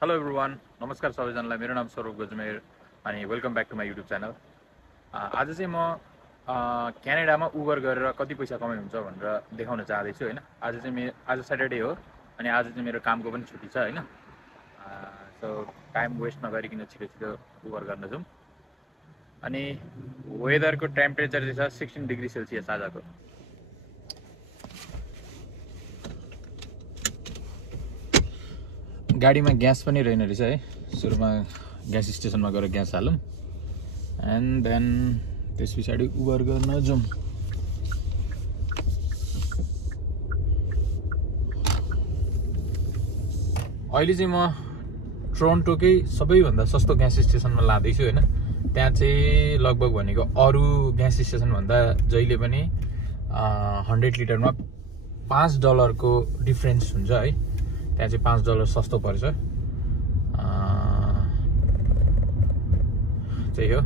Hello everyone, नमस्कार सबैजनालाई। मेरो नाम सौरभ गजमेर अनि welcome back to my YouTube channel. आज चाहिँ म क्यानाडामा उबर गरेर कति पैसा कमाइ हुन्छ भनेर देखाउन चाहदैछु हैन। आज स्याटरडे हो अनि आज चाहिँ मेरो कामको पनि छुट्टी छ हैन। सो टाइम वेस्ट नगरिकन छिटो उबर गर्न जाउँ। अनि वेदरको टेम्परेचर चाहिँ छ 16 डिग्री सेल्सियस आजको। गाडीमा ग्यास पनि रहेन रहेछ है। सुरुमा ग्यास स्टेसनमा गएर ग्यास हालौँ एन्ड देन त्यस पछाडि उबर गर्न जाउँ। अहिले चाहिँ म टोरन्टोकै सबैभन्दा सस्तो ग्यास स्टेसनमा लाँदैछु हैन। त्यहाँ चाहिँ लगभग भनेको अरू ग्यास स्टेसनभन्दा जहिले पनि 100 लिटरमा $5 को डिफ्रेन्स हुन्छ है। त्यहाँ चाहिँ $5 सस्तो पर्छ। त्यही हो।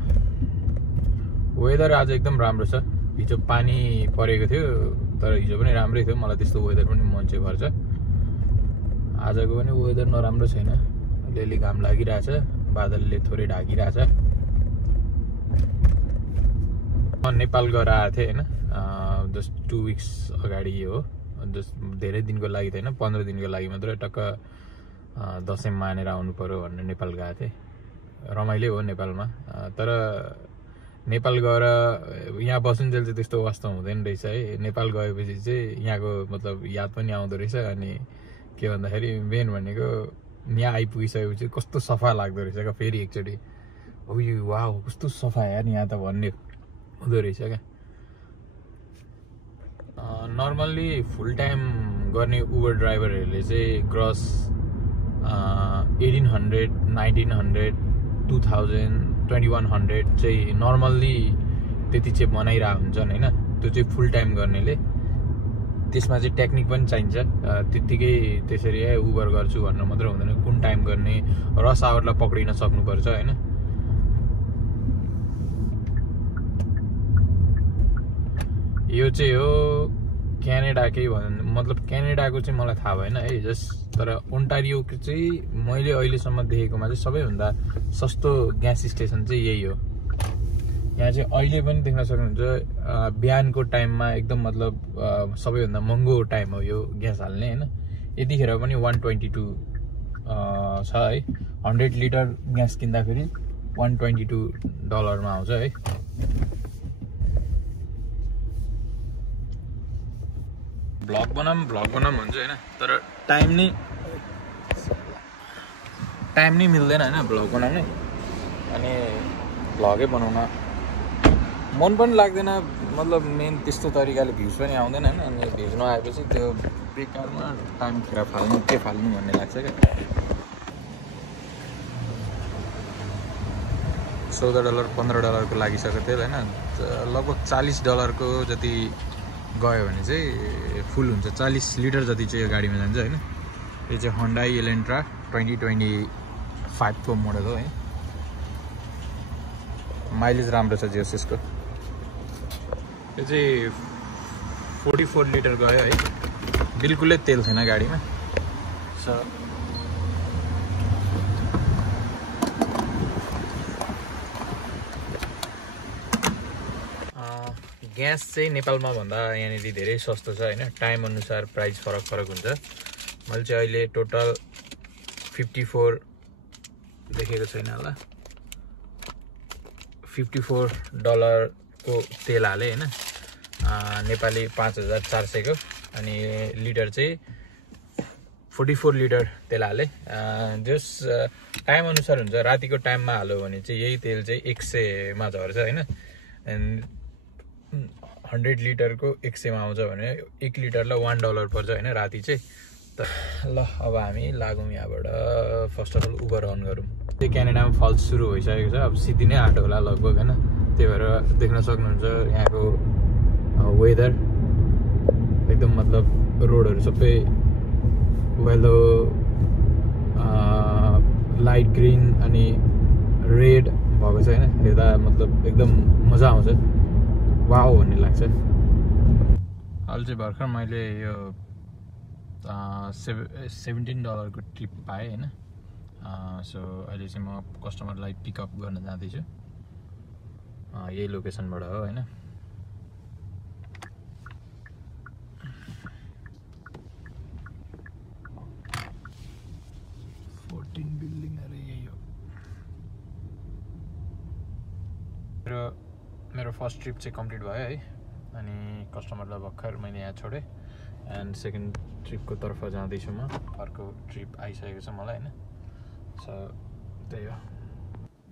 वेदर आज एकदम राम्रो छ। हिजो पानी परेको थियो तर हिजो पनि राम्रै थियो। मलाई त्यस्तो वेदर पनि मन चाहिँ पर्छ। आजको पनि वेदर नराम्रो छैन। अलिअलि घाम लागिरहेछ, बादलले थोरै ढाकिरहेछ। म नेपाल गएर आएको थिएँ हैन, जस्ट 2 विक्स अगाडि हो। जस्ट धेरै दिनको लागि त हैन, 15 दिनको लागि मात्रै। टक्क दसैँ मानेर आउनु पर्यो भनेर नेपाल गएको थिएँ। रमाइलो हो नेपालमा। तर नेपाल गएर यहाँ बसुन्जेल चाहिँ त्यस्तो वास्तव हुँदैन रहेछ है। नेपाल गएपछि चाहिँ यहाँको मतलब याद पनि आउँदो रहेछ। अनि के भन्दाखेरि मेन भनेको यहाँ आइपुगिसकेपछि कस्तो सफा लाग्दो रहेछ क्या। फेरि एकचोटि उयो वाउ कस्तो सफा यार यहाँ त भन्ने हुँदो रहेछ क्या। नर्मल्ली फुल टाइम गर्ने उबर ड्राइभरहरूले चाहिँ ग्रस 1800, 1900, 2000, 2100 चाहिँ नर्मल्ली त्यति चाहिँ बनाइरहेको हुन्छन् हैन। त्यो चाहिँ फुल टाइम गर्नेले। त्यसमा चाहिँ टेक्निक पनि चाहिन्छ। त्यतिकै त्यसरी उबर गर्छु भनेर मात्र हुँदैन। कुन टाइम गर्ने, रस आवरलाई पक्रिन सक्नुपर्छ हैन। यो चाहिँ हो क्यानाडाकै मतलब क्यानाडाको चाहिँ मलाई थाहा भएन है। जस्ट तर ओन्टारियोको चाहिँ मैले अहिलेसम्म देखेकोमा चाहिँ सबैभन्दा सस्तो ग्यास स्टेसन चाहिँ यही हो। यहाँ चाहिँ अहिले पनि देख्न सक्नुहुन्छ बिहानको टाइममा एकदम मतलब सबैभन्दा महँगो टाइम हो यो ग्यास हाल्ने हैन। यतिखेर पनि $122 छ है। 100 लिटर ग्यास किन्दाखेरि $122 मा आउँछ है। भ्लग बनाऊँ भन्छ हैन, तर टाइम नै मिल्दैन हैन भ्लग बनाउने। अनि भ्लगै बनाउन मन पनि लाग्दैन। मतलब मेन त्यस्तो तरिकाले भ्युज पनि आउँदैन हैन। अनि भ्युज नआएपछि त्यो बेकारमा टाइम खेर फाल्नु के फाल्नु भन्ने लाग्छ क्या। $14, $15 को लागिसक्यो तेल हैन। लगभग $40 को जति गयो भने चाहिँ फुल हुन्छ। 40 लिटर जति चाहिँ यो गाडीमा जान्छ हैन। यो चाहिँ Hyundai Elantra 2025 को मोडल हो है। माइलेज राम्रो छ जेस यसको। यो चाहिँ 44 लिटर गयो है। बिल्कुलै तेल थिएन गाडीमा। ग्यास चाहिँ नेपालमा भन्दा यहाँनिर धेरै सस्तो छ हैन। टाइम अनुसार प्राइस फरक हुन्छ। मैले चाहिँ अहिले टोटल 54 देखेको छैन होला, $54 को तेल हाले हैन। नेपाली 5400 को। अनि लिटर चाहिँ 44 लिटर तेल हाले। जस टाइम अनुसार हुन्छ। रातिको टाइममा हाल्यो भने चाहिँ यही तेल चाहिँ 100 मा झर्छ हैन। एन्ड 100 लिटर को 100 मा आउँछ भने 1 लिटरलाई $1 पर्छ हैन राति चाहिँ। त ल अब हामी लागौँ यहाँबाट। First of all Uber on गरौँ। त्यो क्यानाडामा फल्स सुरु भइसकेको छ। अब सिद्धिनै आँटो होला लगभग हैन। त्यही भएर देख्न सक्नुहुन्छ यहाँको वेदर एकदम मतलब रोडहरू सबै वेलो लाइट ग्रीन अनि रेड भएको छ हैन। हेर्दा मतलब एकदम मजा आउँछ, वाउ भन्ने लाग्छ। अहिले चाहिँ भर्खर मैले यो $17 को ट्रिप पाएँ हैन। सो अहिले चाहिँ म कस्टमरलाई पिकअप गर्न जाँदैछु यही लोकेसनबाट हो हैन 14 बिल्डिङहरु यही हो मेरो फर्स्ट ट्रिप चाहिँ कम्प्लिट भयो है अनि कस्टमरलाई भर्खर मैले यहाँ छोडे एन्ड सेकेन्ड ट्रिपको तर्फ जाँदैछु म अर्को ट्रिप आइसकेको छ मलाई हैन सो त्यही हो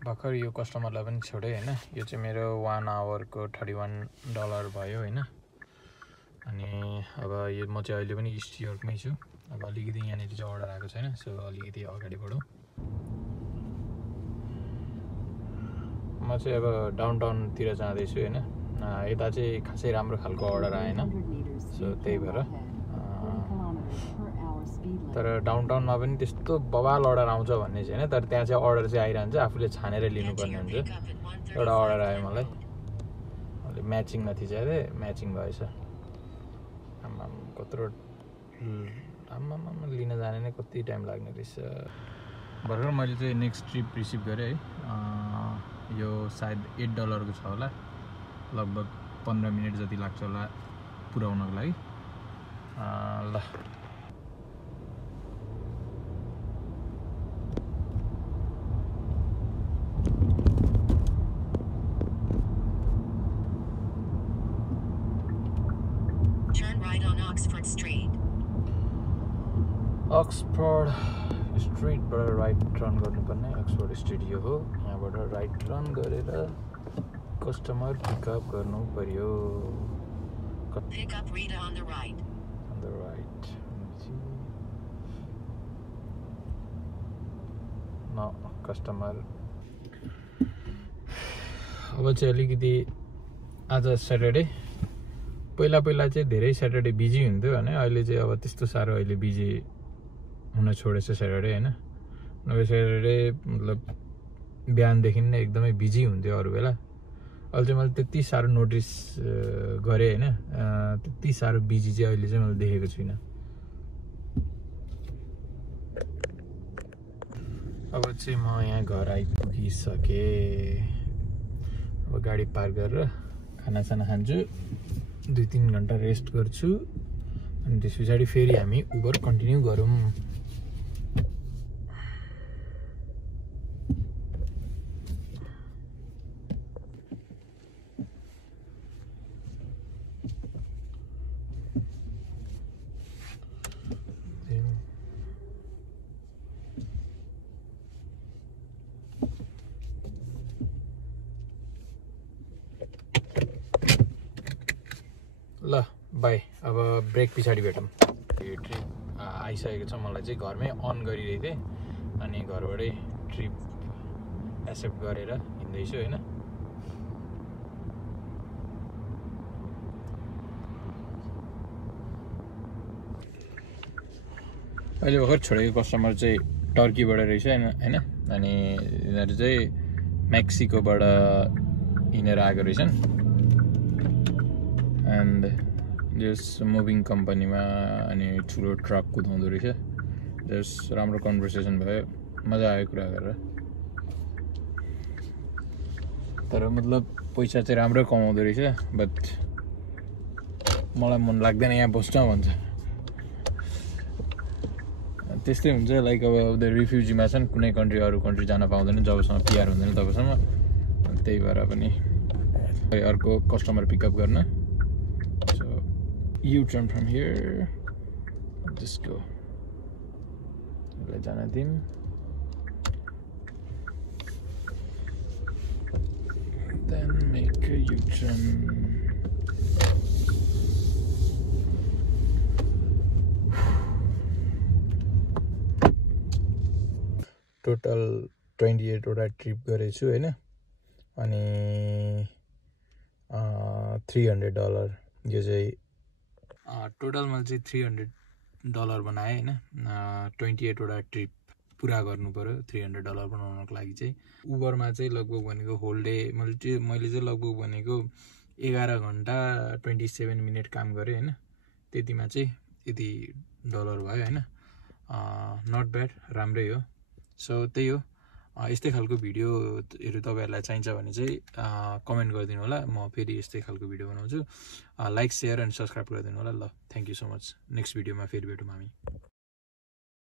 भर्खर यो कस्टमरलाई पनि छोडे हैन यो चाहिँ मेरो 1 आवरको $31 भयो हैन अनि अब यो म चाहिँ अहिले पनि ईस्ट योर्कमै छु अब अलिकति यहाँनिर चाहिँ अर्डर आएको छैन सो अलिकति अगाडि बढौँ म चाहिँ अब डाउनटाउनतिर जाँदैछु हैन यता चाहिँ खासै राम्रो खालको अर्डर आएन सो त्यही भएर तर डाउनटाउनमा पनि त्यस्तो बवाल अर्डर आउँछ भन्ने छैन तर त्यहाँ चाहिँ अर्डर चाहिँ आइरहन्छ आफूले छानेर लिनुपर्ने हुन्छ एउटा अर्डर आयो मलाई अलि म्याचिङ नथी चाहिँ म्याचिङ भएछ आम्मा कत्रो आम्मा लिन जाने नै कति टाइम लाग्ने रहेछ भर्खर मैले चाहिँ नेक्स्ट ट्रिप रिसिभ गरेँ है यो सायद $8 को छ होला लगभग 15 मिनट जति लाग्छ होला पुर्याउनको लागि ल Oxford Street बाट राइट टर्न गर्नुपर्ने Oxford Street यो हो यहाँबाट राइट टर्न गरेर कस्टमर पिकअप गर्नु पर्यो Pick up Rita on the right. On the right. No, customer. अब चाहिँ अलिकति आज सैटरडे पहिला चाहिँ धेरै सैटरडे बिजी हुन्थ्यो हैन अहिले चाहिँ अब त्यस्तो सारो अहिले बिजी हुन छोडेछ सैटरडे हैन नभए सैटरडे मतलब बिहानदेखि नै एकदमै बिजी हुन्थ्यो अरु बेला अहिले चाहिँ मैले त्यति सारो नोटिस गरे हैन त्यति सारो बिजी चाहिँ अहिले चाहिँ मैले देखेको छुइनँ अब चाहिँ म यहाँ घर आइपुगिसके अब गाडी पार्क गरेर खानासाना खान्छु 2-3 घण्टा रेस्ट गर्छु अनि त्यसपछि फेरि हामी उबर कन्टिन्यू गरौँ ल बाई अब ब्रेक पछाडि भेटौँ यो ट्रिप आइसकेको छ मलाई चाहिँ घरमै अन गरिरहेको थिएँ अनि घरबाटै ट्रिप एक्सेप्ट गरेर हिँड्दैछु हैन अहिले भर्खर छोडेको कस्टमर चाहिँ टर्कीबाट रहेछ हैन अनि यिनीहरू चाहिँ मेक्सिकोबाट हिँडेर आएको रहेछन् एन्ड जस मुभिङ कम्पनीमा अनि ठुलो ट्रक कुदाउँदो रहेछ जस राम्रो कन्भर्सेसन भयो मजा आयो कुरा गरेर तर मतलब पैसा चाहिँ राम्रो कमाउँदो रहेछ बट मलाई मन लाग्दैन यहाँ बस्न भन्छ त्यस्तै हुन्छ लाइक अब उनीहरू रिफ्युजीमा छन् कुनै कन्ट्री अरू कन्ट्री जान पाउँदैन जबसम्म पिआर हुँदैन तबसम्म त्यही भएर पनि अर्को कस्टमर पिकअप गर्न U-turn from here. Just go. Let's जाना दिन. Then make a U-turn. Total 28 वटा ट्रिप गरेछु हैन अनि $300 यो चाहिँ टोटल मैले चाहिँ $300 बनाएँ हैन 28 वटा ट्रिप पुरा गर्नु पर्यो $300 बनाउनको लागि चाहिँ उबरमा चाहिँ लगभग भनेको होल डे मैले चाहिँ लगभग भनेको 11 घण्टा 27 मिनेट काम गरेँ हैन त्यतिमा चाहिँ यति डलर भयो हैन नट ब्याड राम्रै हो सो त्यही हो यस्तै खालको भिडियोहरू तपाईँहरूलाई चाहिन्छ भने चाहिँ कमेन्ट गरिदिनु होला म फेरि यस्तै खालको भिडियो बनाउँछु लाइक सेयर एन्ड सब्सक्राइब गरिदिनु होला ल thank you so much next भिडियोमा फेरि भेटौँ हामी